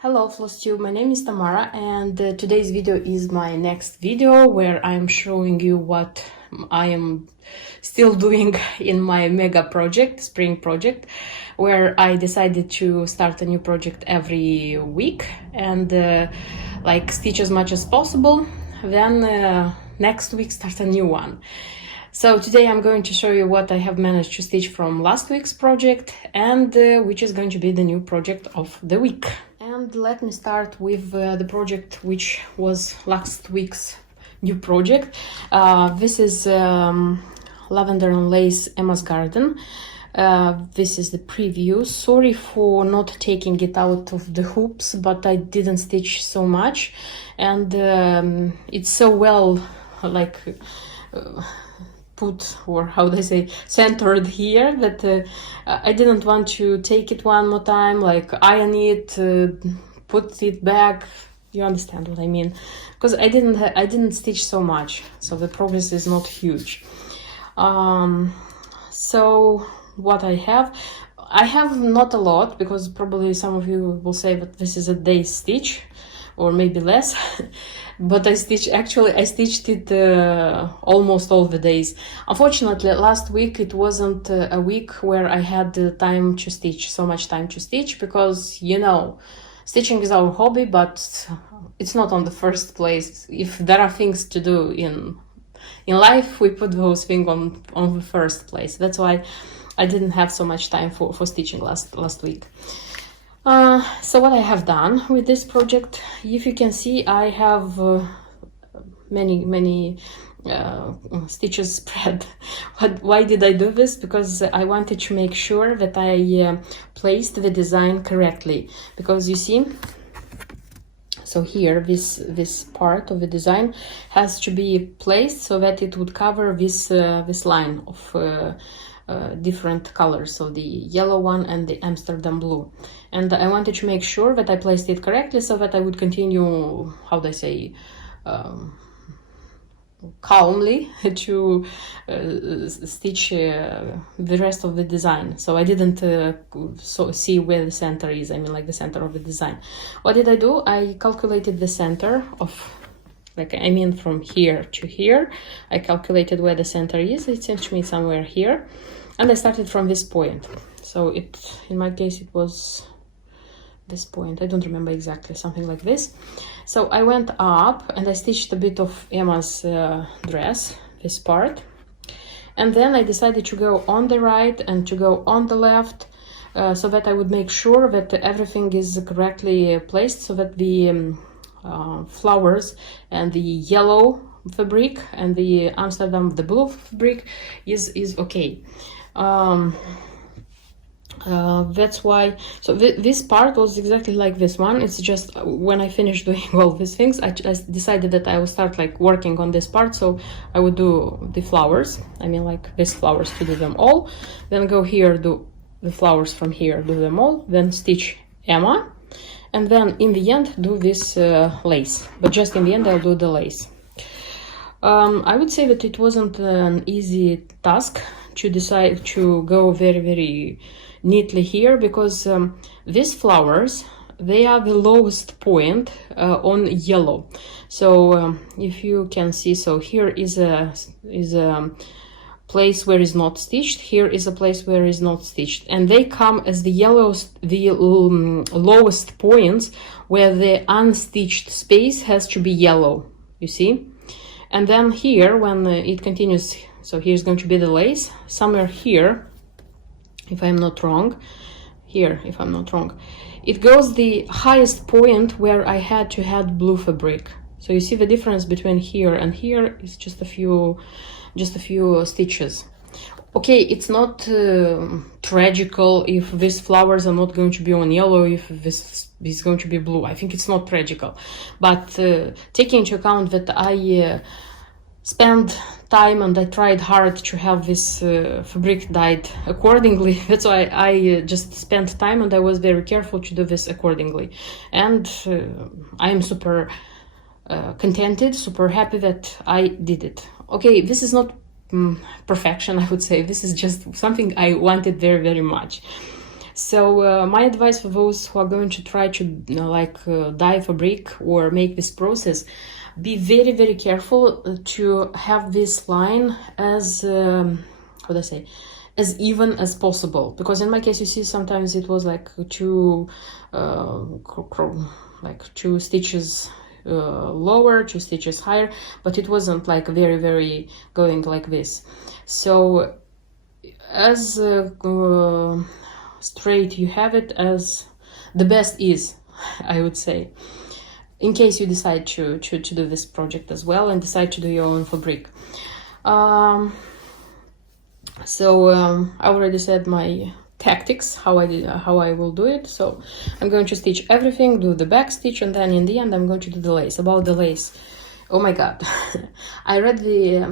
Hello FlossTube, my name is Tamara and today's video is my next video where I'm showing you what I am still doing in my mega project, spring project, where I decided to start a new project every week and like stitch as much as possible, then next week start a new one. So today I'm going to show you what I have managed to stitch from last week's project and which is going to be the new project of the week. And let me start with the project which was last week's new project. This is Lavender and Lace Emma's Garden. This is the preview. Sorry for not taking it out of the hoops, but I didn't stitch so much. And it's so well like put, or how they say, centered here, that I didn't want to take it one more time, like iron it, put it back. You understand what I mean? Because I didn't stitch so much, so the progress is not huge. So what I have not a lot, because probably some of you will say that this is a day's stitch or maybe less. But I stitched it almost all the days. Unfortunately, last week it wasn't a week where I had the time to stitch, so much time to stitch, because, you know, stitching is our hobby, but it's not on the first place. If there are things to do in life, we put those things on the first place. That's why I didn't have so much time for stitching last week. So what I have done with this project, if you can see, I have many stitches spread. Why did I do this? Because I wanted to make sure that I placed the design correctly. Because you see, so here this part of the design has to be placed so that it would cover this line of different colors, so the yellow one and the Amsterdam blue. And I wanted to make sure that I placed it correctly so that I would continue, how do I say, calmly to stitch the rest of the design. So I didn't see where the center is, I mean like the center of the design. What did I do? I calculated the center of, like, I mean from here to here. I calculated where the center is. It seems to me somewhere here. And I started from this point. So in my case, it was this point. I don't remember exactly, something like this. So I went up and I stitched a bit of Emma's dress, this part. And then I decided to go on the right and to go on the left, so that I would make sure that everything is correctly placed, so that the flowers and the yellow fabric and the Amsterdam, the blue fabric is okay. That's why, so this part was exactly like this one. It's just when I finished doing all these things, I decided that I will start like working on this part. So I would do the flowers, I mean like these flowers, to do them all, then go here, do the flowers from here, do them all, then stitch Emma, and then in the end do this lace. But just in the end I'll do the lace. I would say that it wasn't an easy task to decide to go very neatly here, because these flowers, they are the lowest point on yellow. So if you can see, so here is a place where is not stitched, here is a place where is not stitched, and they come as the lowest points where the unstitched space has to be yellow, you see. And then here, when it continues, so here's going to be the lace, somewhere here, if I'm not wrong, here, if I'm not wrong, it goes the highest point where I had to add blue fabric. So you see the difference between here and here is just a few stitches. Okay, it's not tragical if these flowers are not going to be on yellow, if this is going to be blue. I think it's not tragical. But taking into account that I spent time and I tried hard to have this fabric dyed accordingly, that's why I just spent time and I was very careful to do this accordingly. And I am super contented, super happy that I did it. Okay, this is not perfection, I would say. This is just something I wanted very much. So my advice for those who are going to try to dye fabric or make this process, be very, very careful to have this line as how do I say, as even as possible, because in my case, you see, sometimes it was like two stitches lower, 2 stitches higher, but it wasn't like very, very going like this. So as straight you have it, as the best is, I would say, in case you decide to do this project as well and decide to do your own fabric. I already said my tactics, how I will do it. So I'm going to stitch everything, do the back stitch, and then in the end I'm going to do the lace. About the lace, oh my god, I read the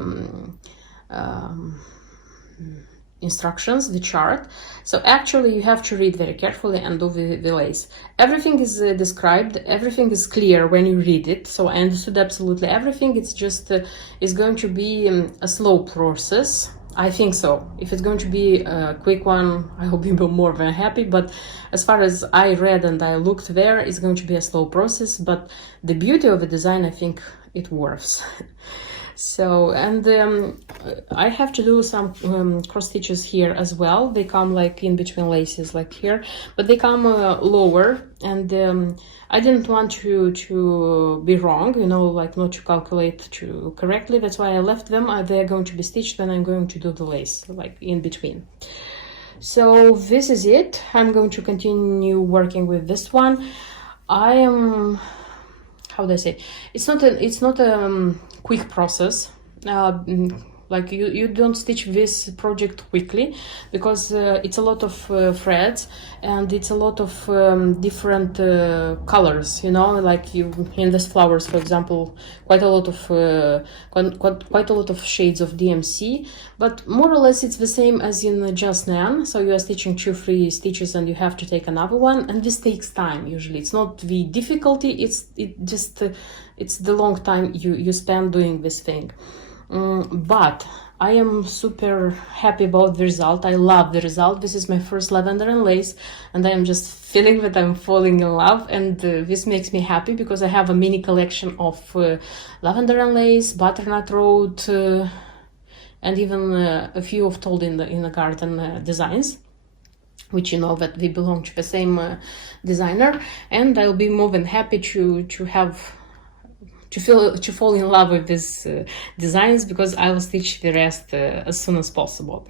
instructions, the chart. So actually you have to read very carefully and do the lace. Everything is described, everything is clear when you read it, so I understood absolutely everything. It's just it's going to be a slow process, I think so. If it's going to be a quick one, I will be more than happy, but as far as I read and I looked there, it's going to be a slow process, but the beauty of the design, I think it works. So, and I have to do some cross stitches here as well. They come like in between laces, like here, but they come lower, and I didn't want to be wrong, you know, like not to calculate correctly. That's why I left them. They're going to be stitched, and I'm going to do the lace like in between. So this is it. I'm going to continue working with this one. I am, how do I say, it's not a quick process. Like you don't stitch this project quickly, because it's a lot of threads, and it's a lot of different colors, you know, like you in these flowers, for example, quite a lot of shades of DMC, but more or less it's the same as in Just Nan. So you are stitching 2-3 stitches and you have to take another one, and this takes time. Usually it's not the difficulty, it's the long time you spend doing this thing. But I am super happy about the result. I love the result. This is my first lavender and lace, and I am just feeling that I'm falling in love, and this makes me happy because I have a mini collection of lavender and lace, butternut road, and even a few of Told in the Garden designs, which you know that they belong to the same designer, and I'll be more than happy to fall in love with these designs, because I will stitch the rest as soon as possible.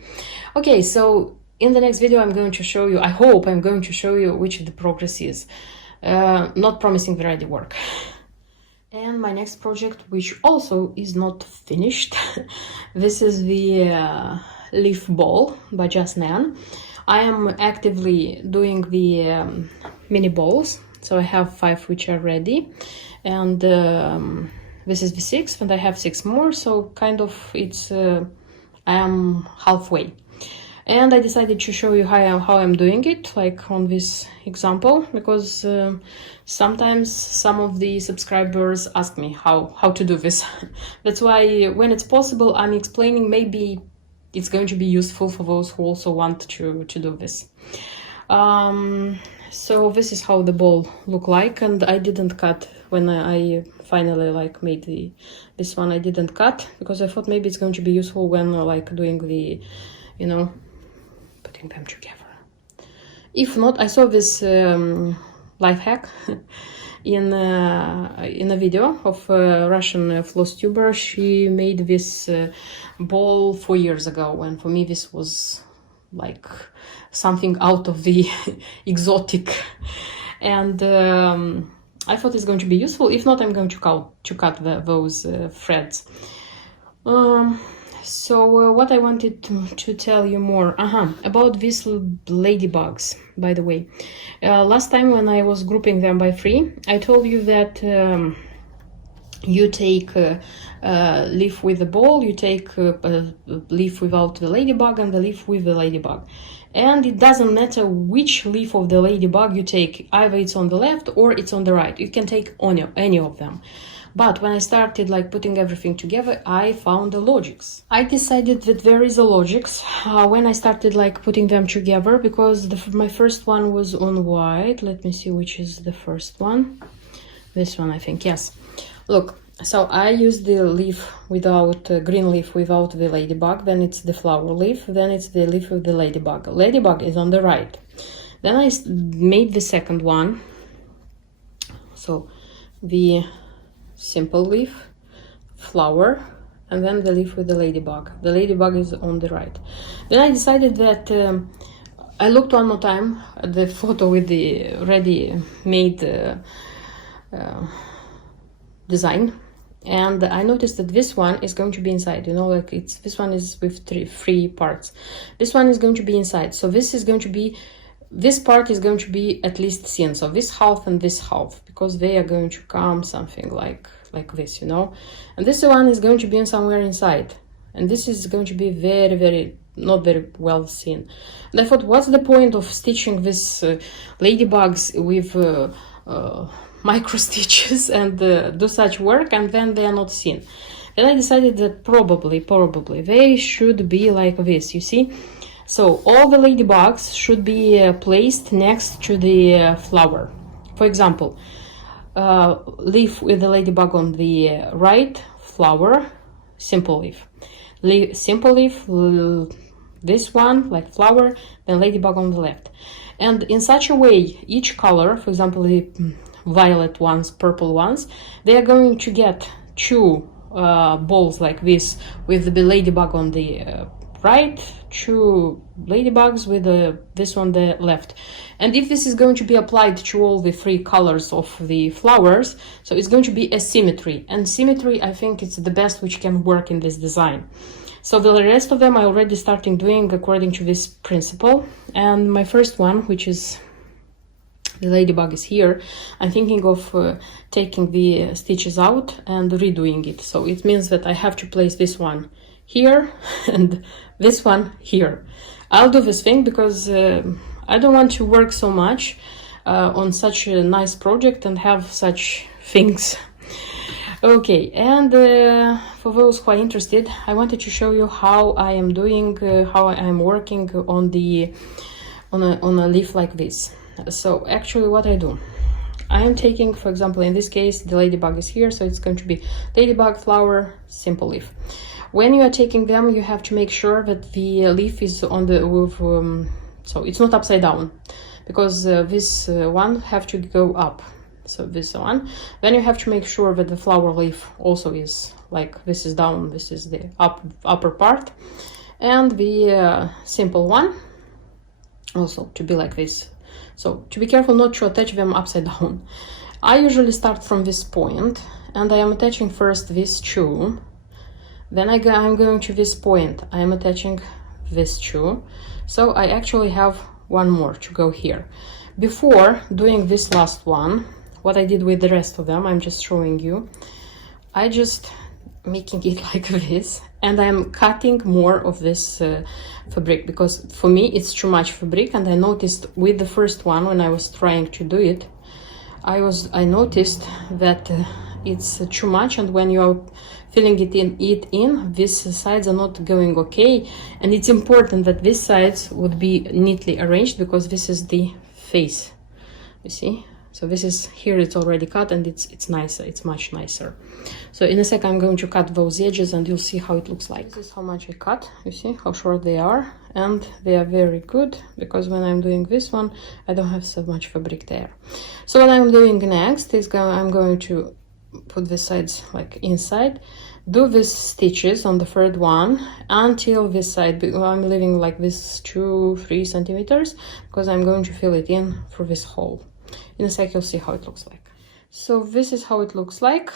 Okay, so in the next video I'm going to show you, I hope I'm going to show you which the progress is. Not promising the ready work. And my next project, which also is not finished, this is the leaf ball by Just Nan. I am actively doing the mini balls, so I have 5 which are ready, and this is the 6th, and I have 6 more, so kind of it's I am halfway. And I decided to show you how I'm doing it, like on this example, because sometimes some of the subscribers ask me how to do this. That's why when it's possible, I'm explaining. Maybe it's going to be useful for those who also want to do this. So this is how the ball look like, and I didn't cut when I finally like made this one. I didn't cut because I thought maybe it's going to be useful when like doing the, you know, putting them together. If not, I saw this life hack in a video of a Russian floss tuber. She made this ball 4 years ago, and for me this was like something out of the exotic, and I thought it's going to be useful. If not, I'm going to cut those threads. So what I wanted to tell you more about these ladybugs, by the way. Last time when I was grouping them by 3, I told you that you take a leaf with the ball, you take a leaf without the ladybug, and the leaf with the ladybug. And it doesn't matter which leaf of the ladybug you take, either it's on the left or it's on the right. You can take any of them. But when I started like putting everything together, I found the logics. I decided that there is a logics when I started like putting them together, because my first one was on white. Let me see which is the first one. This one, I think, yes. Look, so I used the leaf without green leaf without the ladybug, then it's the flower leaf, then it's the leaf with the ladybug. Ladybug is on the right. Then I made the second one. So the simple leaf, flower, and then the leaf with the ladybug. The ladybug is on the right. Then I decided that I looked one more time at the photo with the ready-made design, and I noticed that this one is going to be inside, you know, like this one is with three parts. This one is going to be inside, so this part is going to be at least seen, so this half and this half, because they are going to come something like this, you know. And this one is going to be somewhere inside, and this is going to be very not very well seen. And I thought, what's the point of stitching this ladybugs with micro stitches and do such work, and then they are not seen? Then I decided that probably they should be like this, you see. So all the ladybugs should be placed next to the flower. For example, leaf with the ladybug on the right, flower, simple leaf. Simple leaf, this one, like flower, then ladybug on the left. And in such a way, each color, for example, the violet ones, purple ones, they are going to get two balls like this with the ladybug on the right, two ladybugs with this on the left. And if this is going to be applied to all the three colors of the flowers, so it's going to be a symmetry. And symmetry, I think, it's the best which can work in this design. So the rest of them I already started doing according to this principle. And my first one, which is the ladybug, is here. I'm thinking of taking the stitches out and redoing it. So it means that I have to place this one here and this one here. I'll do this thing because I don't want to work so much on such a nice project and have such things. Okay, and for those who are interested, I wanted to show you how I am doing, how I am working on a leaf like this. So actually what I do, I am taking, for example, in this case, the ladybug is here, so it's going to be ladybug, flower, simple leaf. When you are taking them, you have to make sure that the leaf is on the so it's not upside down, because this one have to go up. So this one. Then you have to make sure that the flower leaf also is like this is down, this is the upper part, and the simple one also to be like this. So to be careful not to attach them upside down. I usually start from this point, and I am attaching first these two. Then I'm going to this point, I am attaching this two. So I actually have one more to go here. Before doing this last one, what I did with the rest of them, I'm just showing you. I just making it like this, and I'm cutting more of this fabric, because for me it's too much fabric. And I noticed with the first one, when I was trying to do it, I noticed that it's too much, and when you're filling it in, these sides are not going okay. And it's important that these sides would be neatly arranged, because this is the face, you see. So this is here, it's already cut, and it's nicer, it's much nicer. So in a sec I'm going to cut those edges, and you'll see how it looks like. This is how much I cut, you see how short they are, and they are very good, because when I'm doing this one, I don't have so much fabric there. So what I'm doing next is I'm going to put the sides like inside, do these stitches on the third one until this side. I'm leaving like this 2-3 centimeters, because I'm going to fill it in through this hole. In a sec you'll see how it looks like. So this is how it looks like.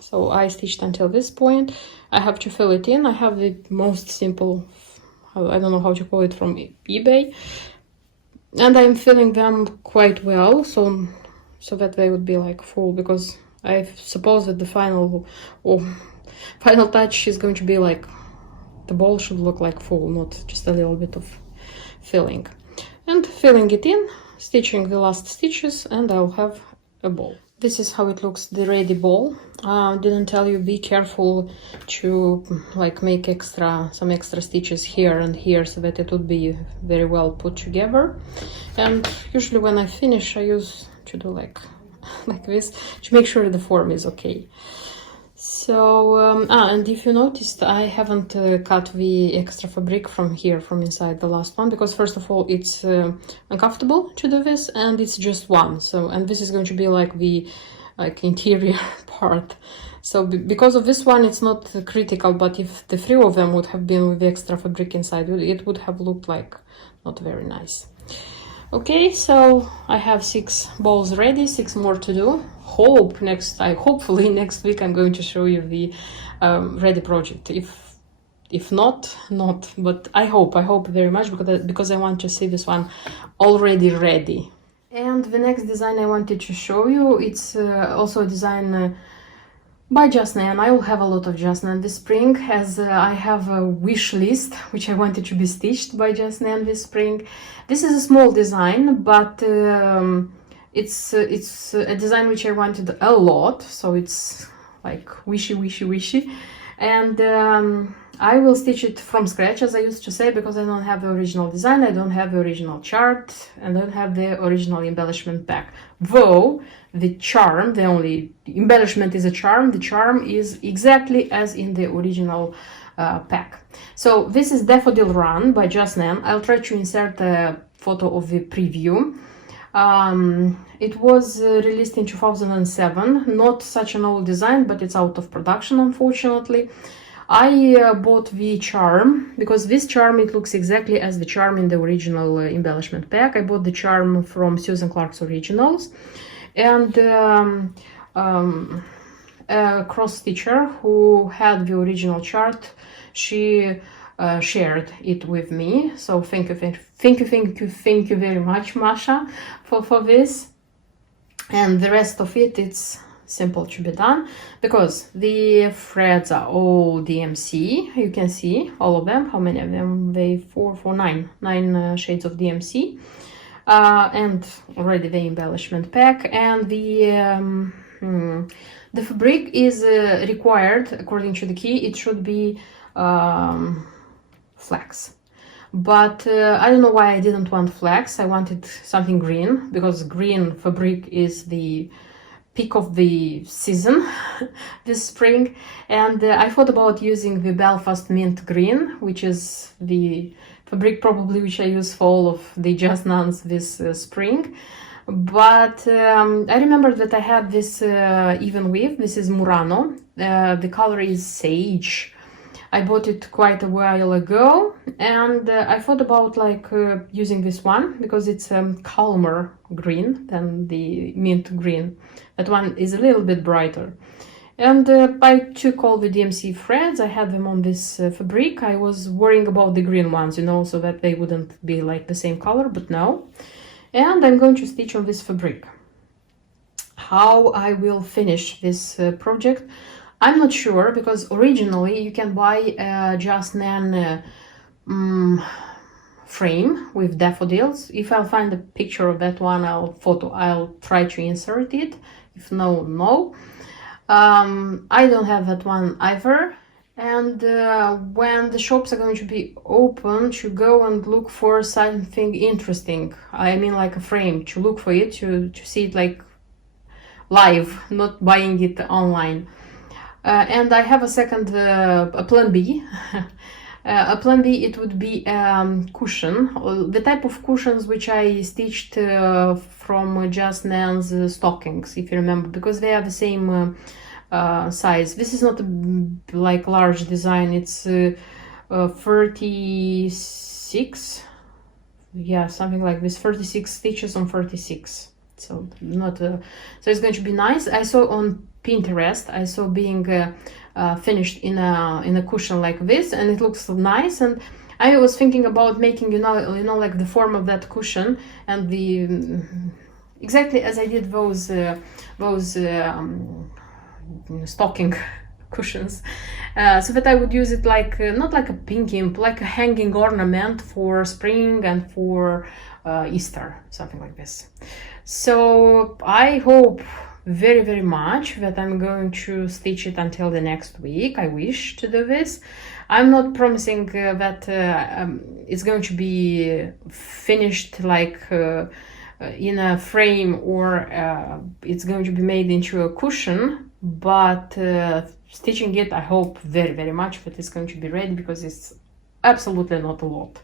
So I stitched until this point. I have to fill it in. I have the most simple, I don't know how to call it, from eBay, and I'm filling them quite well, so that they would be like full, because I suppose that the final touch is going to be like the ball should look like full, not just a little bit of filling. And filling it in, stitching the last stitches, and I'll have a ball. This is how it looks, the ready ball. Didn't tell you, be careful to like make some extra stitches here and here so that it would be very well put together. And usually when I finish, I use to do like this to make sure the form is okay. So, and if you noticed, I haven't cut the extra fabric from here, from inside the last one, because first of all, it's uncomfortable to do this, and it's just one. So, and this is going to be like the interior part. So because of this one, it's not critical, but if the three of them would have been with the extra fabric inside, it would have looked like not very nice. Okay, so I have 6 balls ready, 6 more to do. Hopefully next week I'm going to show you the ready project. If not, but I hope very much, because I want to see this one already ready. And the next design I wanted to show you, it's also a design by Just Nan. I will have a lot of Just Nan this spring, as I have a wish list which I wanted to be stitched by Just Nan this spring. This is a small design, but it's a design which I wanted a lot, so it's like wishy, and I will stitch it from scratch, as I used to say, because I don't have the original design, I don't have the original chart, and I don't have the original embellishment pack. Though the charm, the only embellishment is a charm, the charm is exactly as in the original pack. So this is Daffodil Run by Just Nan. I'll try to insert a photo of the preview. It was released in 2007, not such an old design, but it's out of production, unfortunately. I bought the charm because this charm, it looks exactly as the charm in the original embellishment pack. I bought the charm from Susan Clark's Originals, and a cross stitcher who had the original chart, she shared it with me. So thank you very much, Masha, for this. And the rest of it, it's simple to be done, because the threads are all DMC. You can see all of them. How many of them? Nine shades of DMC, and already the embellishment pack. And the fabric is required according to the key. It should be flax, but I don't know why I didn't want flax. I wanted something green, because green fabric is the peak of the season this spring, and I thought about using the Belfast mint green, which is the fabric probably which I use for all of the Just Nans this spring. But I remembered that I had this even weave. This is Murano. The color is sage. I bought it quite a while ago, and I thought about like using this one, because it's calmer green than the mint green. That one is a little bit brighter. And I took all the DMC threads, I had them on this fabric. I was worrying about the green ones, you know, so that they wouldn't be like the same color, but no. And I'm going to stitch on this fabric. How I will finish this project, I'm not sure, because originally you can buy a Just Nan frame with daffodils. If I'll find a picture of that one, I'll try to insert it. If no. I don't have that one either. And when the shops are going to be open, to go and look for something interesting. I mean, like a frame, to look for it, to see it like live, not buying it online. And I have a second, a plan B. A plan B, it would be cushion, the type of cushions which I stitched from Just Nan's stockings, if you remember, because they are the same size. This is not a like large design, it's 36, yeah, something like this, 36 stitches on 36. So not so it's going to be nice. I saw on Pinterest, I saw being finished in a cushion like this, and it looks nice. And I was thinking about making, you know, like the form of that cushion, and the exactly as I did those stocking cushions, so that I would use it like not like a pink imp, like a hanging ornament for spring and for Easter, something like this. So I hope very much that I'm going to stitch it until the next week. I wish to do this. I'm not promising that it's going to be finished like in a frame, or it's going to be made into a cushion, but stitching it, I hope very much that it's going to be ready, because it's absolutely not a lot.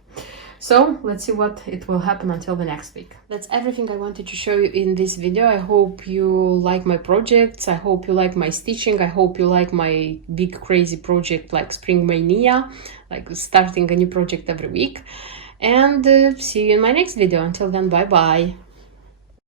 So let's see what it will happen until the next week. That's everything I wanted to show you in this video. I hope you like my projects. I hope you like my stitching. I hope you like my big crazy project like Spring Mania, like starting a new project every week. And see you in my next video. Until then, bye bye.